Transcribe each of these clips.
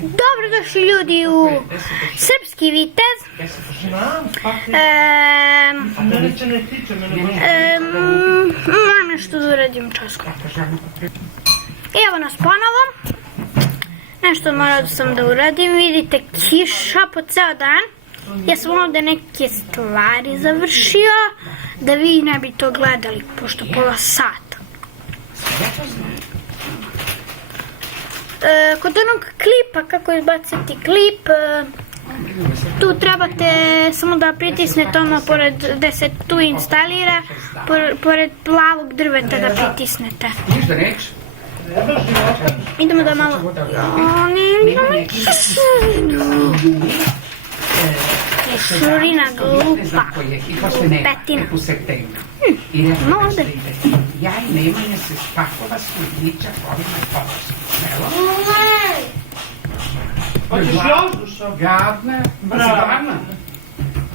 Dobrodošli ljudi u Srpski vitez. Moram nešto da uradim časko. Evo nas ponovo. Nešto morao sam da uradim. Vidite, kiša po ceo dan. Ja sam ovdje neke stvari završio, da vi ne bi to gledali, pošto pola sata. Kod onog klipa, kako izbaciti klip, tu trebate samo da pritisnete ono pored gde se tu instalira, pored plavog drveta da pritisnete. Idemo da malo... Šurina glupa, glupetina. No ovdje. Ja i Nemanja se spakova sudniča ovima polasno. Hoćeš još dušo? Gadna? Brava.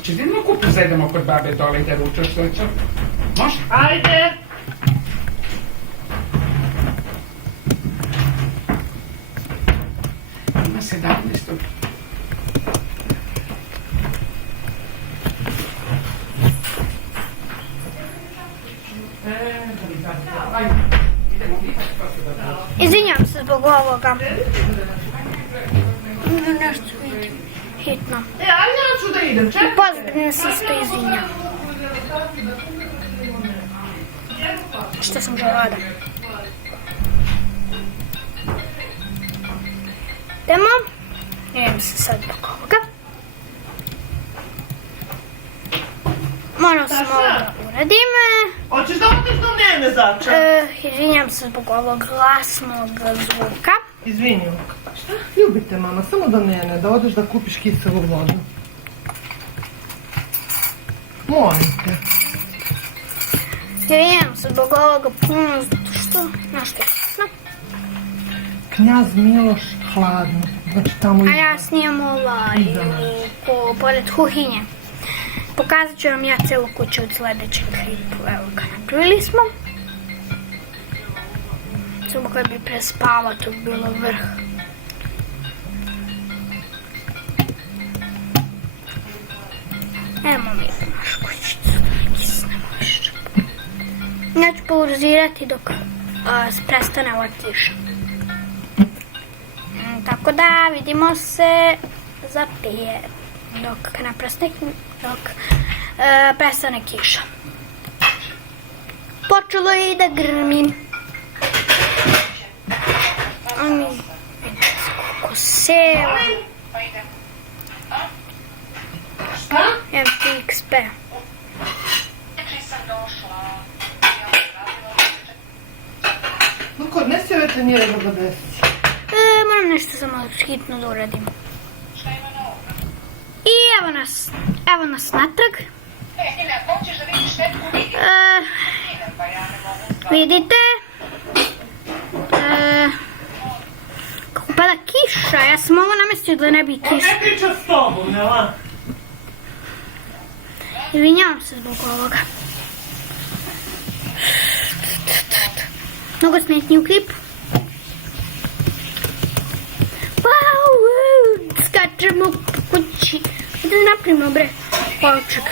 Če ti idemo kupu zajedemo kod babe dole i da ručaš sveća? Može? Ajde! Ima 17. Izvinjam se zbog ovoga. Nešto vidim. Hitno. Ajde, ja ću da idem, čekaj. Pozdrav se isto izvinjam. Što sam glada. Idemo. Idem se sad zbog ovoga. Moram sam ovo da uradim. Hoćeš da otiš do mene, zača? Izvinjam se zbog ovog glasnog zvuka. Izvini, šta? Ljubite, mama, samo do mene, da odeš da kupiš kiselu vodu. Molim te. Izvinjam se zbog ovoga puno, zato što, znaš što je jasno. Knjaz Miloš, hladno. Znači tamo... A ja snijam pored kuhinje. Pokazat ću vam ja celu kuću od sljedećeg klipu. Evo ga, napravili smo. Samo kad bi prespava, to bi bilo vrh. Evo mi našu kućicu, da kisnemo više. Ja ću pauzirati dok prestane ova tiša. Tako da vidimo se za 5. Dok prestane kiša. Počelo je i da grmi. Koliko seva. Šta? MTXP. No, kod nesi ove trenire da ga desi. Moram nešto samo hitno da uradim. I evo nas natrag. Vidite kako pada kiša. Ja sam ovo namestio da ne bi kiša. Ne priča s tobom, jel? Izvinjavam se zbog ovoga. Mnogo smetnji u klipu. Skačemo po kući. Da napravimo bre polčak.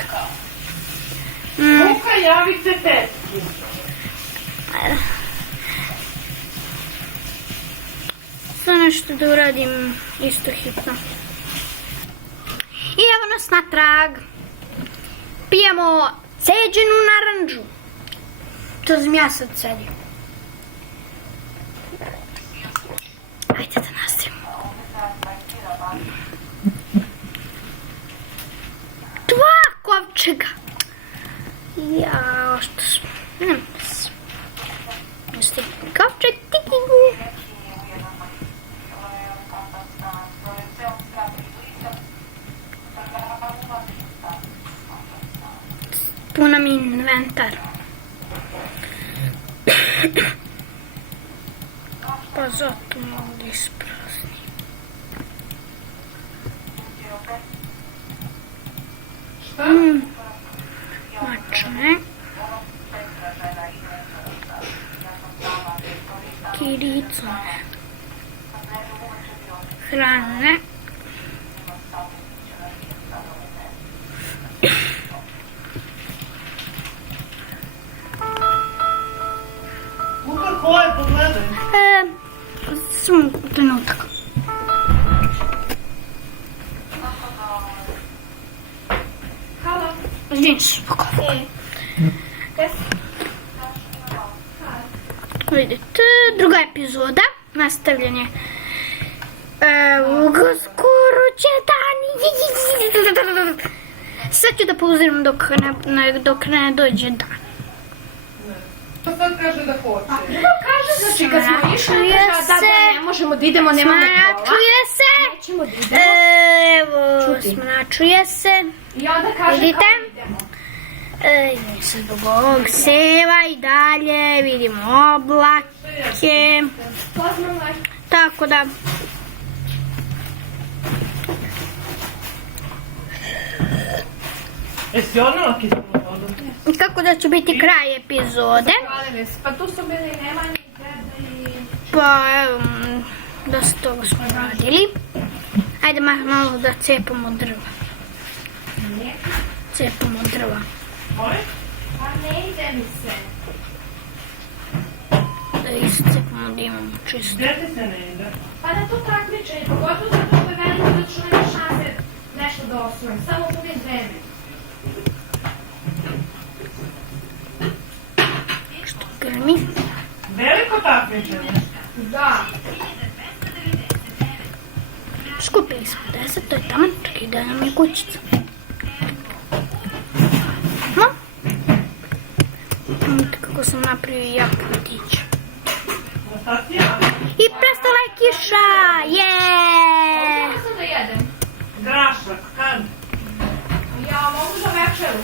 Luka, javi se tetku. Sad nešto da uradim isto hitno. I evo nas natrag. Pijemo ceđenu naranđu. To sam ja sad cedim. Ajde da nastavimo. Dva kovčega. Jao, što smo... Kovčeg, tiki. Tu nam je inventar. Pa zato mogu da isprazni. Šta? Mačne. Kiricone. hrane. Luka, ko je? Pogledaj. Samo trenutak. Halo. Izvini se. Vidite, druga epizoda, nastavljanje. Skoro će dan. Sad ću da pauziram dok ne dođe dan. Pa sad kaže da hoće. Kaže, znači kad smo išli, kaže da ne možemo da idemo, nemamo kola. Smračuje se. Nećemo da idemo. Evo, smračuje se. I onda kaže Vidite? kao idemo. Nisam zbog ovog seva i dalje vidimo oblake. Tako da, Jesi odnala kiselu vodu? kako da će biti kraj epizode. Pa tu su bili Nemanja i Deda i... Pa evo, dosta toga smo radili. Ajde malo da cepamo drva. Cepamo drva. Moje? Pa ne ide mi se. Da iscepamo da imamo čisto. Gdje ti se ne ide? Pa na to takmičenje, pogotovo zato što je veliko da ću nema šanse nešto da osvojim. Samo gubim vreme. Što grmi? Veliko takmičenje. Da. Skupili smo 10, to je tamo, čekaj da nam je kućica. No. Vidite kako sam napravio jak putić. Nastacija? I prestala je kiša! Jeee! Mogu sam da jedem. Grašak, kad? Ja mogu za večeru.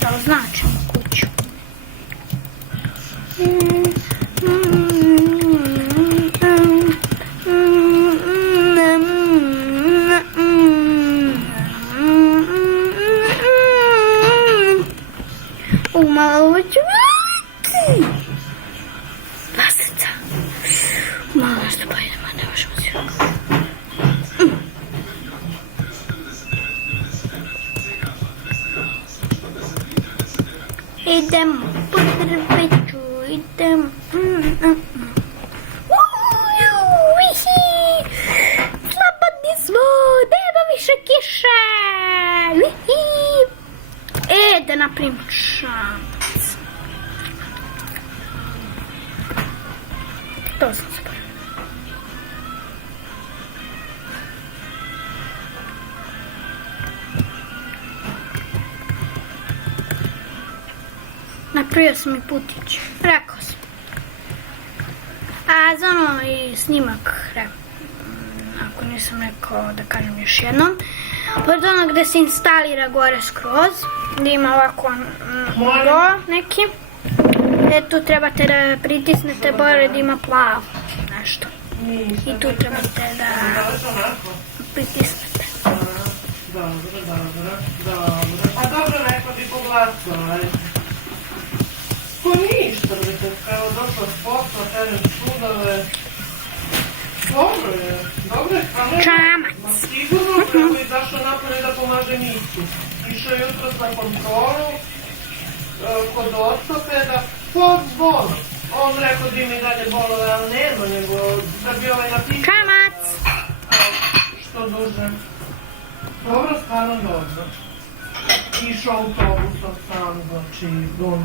Da označimo kuću. Malo ću Vlasica. Malo nešto pa idemo, ne možemo si. Idemo po drveću, idemo. Slobodni smo, nema više kiše. Da napravimo šamac. To sam zaboravila. Napravio sam i putić. Rekao sam. A za ono i snimak, ako nisam rekao da kažem još jednom. Pored ono gde se instalira gore skroz, gde ima ovako logo neki. Tu trebate da pritisnete gore da ima plavo nešto. I tu trebate da pritisnete. Dobro. A dobro, rekao bi poglasala. To ništa, vidite, evo došla s posla, teren sudove. Dobro je, ali... Čamac. Sigurno, pravo izašao napolje da pomaže Micu. Išao je jutros na kontrolu kod ortopeda, pod bolom. On rekao da ima i dalje bolove, ali nema, nego da bi ovaj napisao... Čamac. Što duže. Dobro, stvarno dobro. Išao autobusom sam, znači, dobro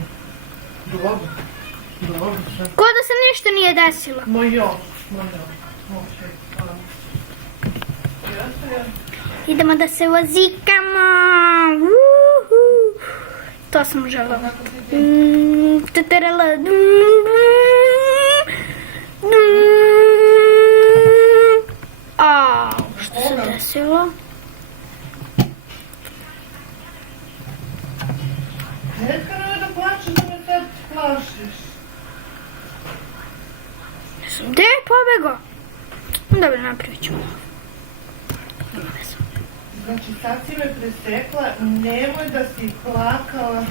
sve. Ko da se ništa nije desilo. Mojo. Idemo da se vozikamo. Uhu. To sam želela. Tatarala. Što se desilo? Netka ne da plačeš, da me sad plašiš. Gde je pobegao? Dobro, napravit ću. Nema veze. Znači, sad si me presekla, nemoj da si plakala.